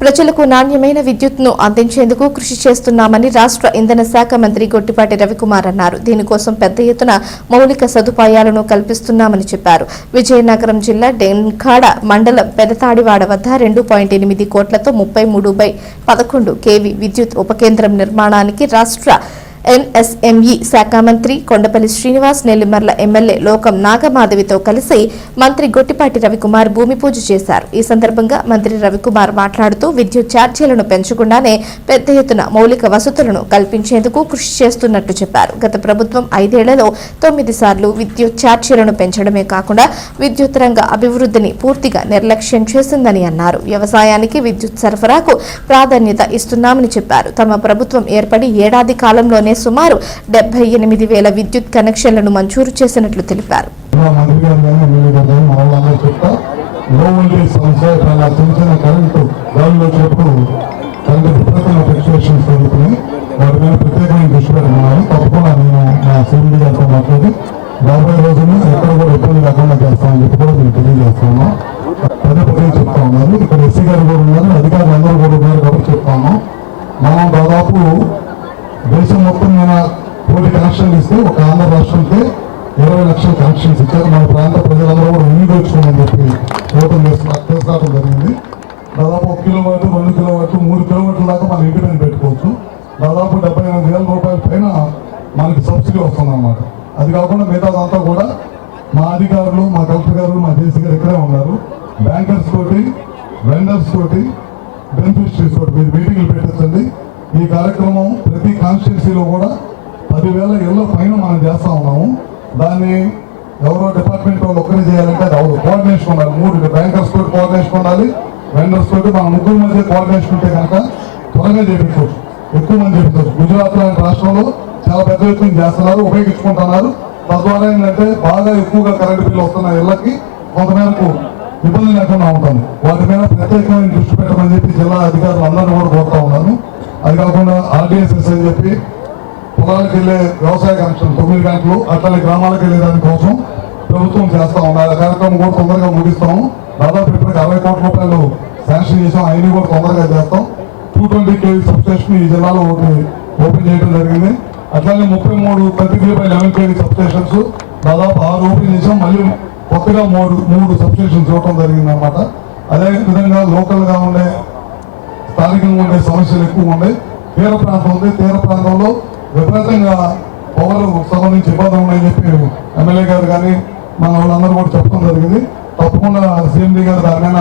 ప్రజలకు నాణ్యమైన విద్యుత్ను అందించేందుకు కృషి చేస్తున్నామని రాష్ట్ర ఇంధన శాఖ మంత్రి గొట్టిపాటి రవికుమార్ అన్నారు. దీనికోసం పెద్ద ఎత్తున మౌలిక సదుపాయాలను కల్పిస్తున్నామని చెప్పారు. విజయనగరం జిల్లా డెన్కాడ మండలం పెదతాడివాడ వద్ద రెండు పాయింట్ ఎనిమిది కోట్లతో ముప్పై మూడు బై పదకొండు కేవీ విద్యుత్ ఉపకేంద్రం నిర్మాణానికి రాష్ట్ర ఎన్ఎస్ఎంఈ శాఖ మంత్రి కొండపల్లి శ్రీనివాస్ నెల్లిమర్ల ఎమ్మెల్యే లోకం నాగమాధవితో కలిసి మంత్రి గొట్టిపాటి రవికుమార్ భూమి పూజ చేశారు. ఈ సందర్భంగా మంత్రి రవికుమార్ మాట్లాడుతూ విద్యుత్ ఛార్జీలను పెంచకుండానే పెద్ద ఎత్తున మౌలిక వసతులను కల్పించేందుకు కృషి చేస్తున్నట్టు చెప్పారు. గత ప్రభుత్వం ఐదేళ్ళలో తొమ్మిది సార్లు విద్యుత్ ఛార్జీలను పెంచడమే కాకుండా విద్యుత్ రంగ అభివృద్ధిని పూర్తిగా నిర్లక్ష్యం చేసిందని అన్నారు. వ్యవసాయానికి విద్యుత్ సరఫరాకు ప్రాధాన్యత ఇస్తున్నామని చెప్పారు. తమ ప్రభుత్వం ఏర్పడి ఏడాది కాలంలోనే సుమారు డెబ్బై ఎనిమిది వేల విద్యుత్ కనెక్షన్లను మంజూరు చేసినట్లు తెలిపారు. ఇరవై లక్షల కనెక్షన్స్ ఇచ్చారు మన ప్రాంత ప్రజలందరూ కూడా వినియోగించుకోమని చెప్పి ఓపెన్ చేసిన తీసుకురావడం జరిగింది. దాదాపు ఒక కిలోమీటర్ రెండు కిలోమీటర్లు మూడు కిలోమీటర్ల దాకా మనం ఇంటి పెట్టుకోవచ్చు. దాదాపు డెబ్బై ఎనిమిది వేల రూపాయల పైన మనకి సబ్సిడీ వస్తుంది అన్నమాట అది కాకుండా మిగతాదంతా కూడా మా అధికారులు మా కలెక్టర్ గారు మా జేసీ గారు ఇక్కడే ఉన్నారు. బ్యాంకర్స్ తోటి వెండర్స్ తోటి బెనిఫిషరీస్ తోటి మీరు మీటింగ్లు పెట్టించండి ఈ కార్యక్రమం ప్రతి కాన్స్టిట్యున్సీలో కూడా పదివేల ఇళ్ళ పైన మనం చేస్తూ ఉన్నాము. దాన్ని ఎవరో డిపార్ట్మెంట్ వాళ్ళు ఒక్కరే చేయాలంటే అది అవదు కోఆర్డినేషన్ ఉండాలి మూడు బ్యాంకర్స్ తోటి కోఆర్డినేషన్ ఉండాలి వెండర్స్ తోటి మన ముగ్గురు మధ్య కోఆర్డినేషన్ ఉంటే కనుక త్వరగా చేపించవచ్చు ఎక్కువ మంది చెప్తారు గుజరాత్ లాంటి రాష్ట్రంలో చాలా పెద్ద ఎత్తున చేస్తున్నారు ఉపయోగించుకుంటున్నారు. తద్వారా ఏంటంటే బాగా ఎక్కువగా కరెంటు బిల్లు వస్తున్న ఇళ్ళకి కొంతమేరకు ఇబ్బంది లేకుండా ఉంటాను వాటి మీద ప్రత్యేకమైన దృష్టి పెట్టమని చెప్పి జిల్లా అధికారులు అందరినీ కూడా కోరుతా ఉన్నాను. అది కాకుండా ఆర్డీఎస్ఎస్ అని చెప్పి పొలాలకు వెళ్ళే వ్యవసాయ కనెక్షన్ తొమ్మిది గంటలు అట్లనే గ్రామాలకు వెళ్ళే దానికోసం ప్రభుత్వం చేస్తా ఉన్నారు. ఆ కార్యక్రమం కూడా తొందరగా ముగిస్తాము దాదాపు ఇప్పటికి అరవై కోట్ల రూపాయలు శాంక్షన్ చేసాం అవన్నీ కూడా తొందరగా చేస్తాం. Two twenty KV sub station ఈ జిల్లాలో ఒకటి ఓపెన్ చేయడం జరిగింది. అట్లానే ముప్పై మూడు thirty three by eleven KV sub stations దాదాపు ఆరు ఓపెన్ చేసాం మళ్ళీ కొత్తగా మూడు మూడు సబ్ స్టేషన్స్ ఇవ్వడం జరిగింది అనమాట అదే విధంగా ఉండే స్థానికంగా ఉండే సమస్యలు ఎక్కువ ఉన్నాయి తీర ప్రాంతం ఉంది. తీర ప్రాంతంలో విపరీతంగా పవర్ సంబంధించి ఇబ్బందులు ఉన్నాయని చెప్పి ఎమ్మెల్యే గారు కానీ మన వాళ్ళందరూ కూడా చెప్పడం జరిగింది. తప్పకుండా సీఎండీ గారు దాని మీద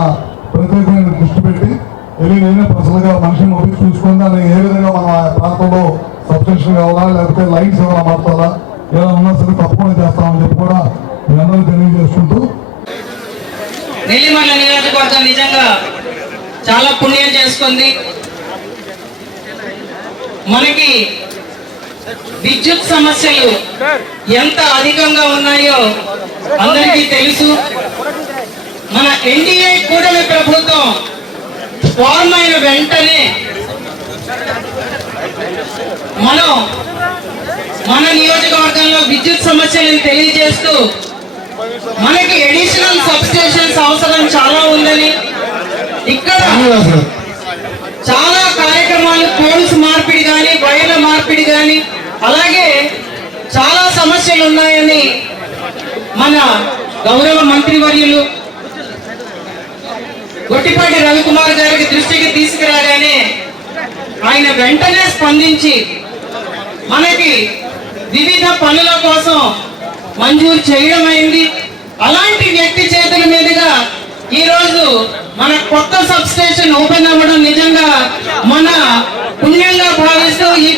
ప్రత్యేకమైన దృష్టి పెట్టి వెళ్ళి నేనే మనిషిని ఒప్పించి చూసుకుని దాన్ని ఏ విధంగా మన ఆ ప్రాంతంలో సబ్స్టేషన్ కావాలా లేకపోతే లైన్స్ ఏమైనా మార్చాలా ఏదైనా ఉన్నా సరే తప్పకుండా చేస్తామని చెప్పి కూడా మీ అందరూ తెలియజేసుకుంటూ. నెల్లిమల్ల నియోజకవర్గం నిజంగా చాలా పుణ్యం చేసుకుంది. మనకి విద్యుత్ సమస్యలు ఎంత అధికంగా ఉన్నాయో అందరికీ తెలుసు. మన ఎన్డీఏ కూటమి ప్రభుత్వం ఫార్మ్ అయిన వెంటనే మనం మన నియోజకవర్గంలో విద్యుత్ సమస్యలను తెలియజేస్తూ మనకి అడిషనల్ సబ్ స్టేషన్స్ అవసరం చాలా ఉందని ఇక్కడ చాలా కార్యక్రమాలు పోల్స్ మార్పిడి కానీ వైర్ల మార్పిడి కానీ అలాగే చాలా సమస్యలు ఉన్నాయని మన గౌరవ మంత్రివర్యులు గొట్టిపాటి రవికుమార్ గారికి దృష్టికి తీసుకురాగానే ఆయన వెంటనే స్పందించి మనకి వివిధ పనుల కోసం మంజూరు చేయడం అయింది అలాంటి వ్యక్తి చేతుల మీదుగా ఈ రోజు మన కొత్త సబ్ స్టేషన్ ఓపెన్ అవ్వడం నిజంగా మన పుణ్యంగా భావిస్తూ ఈ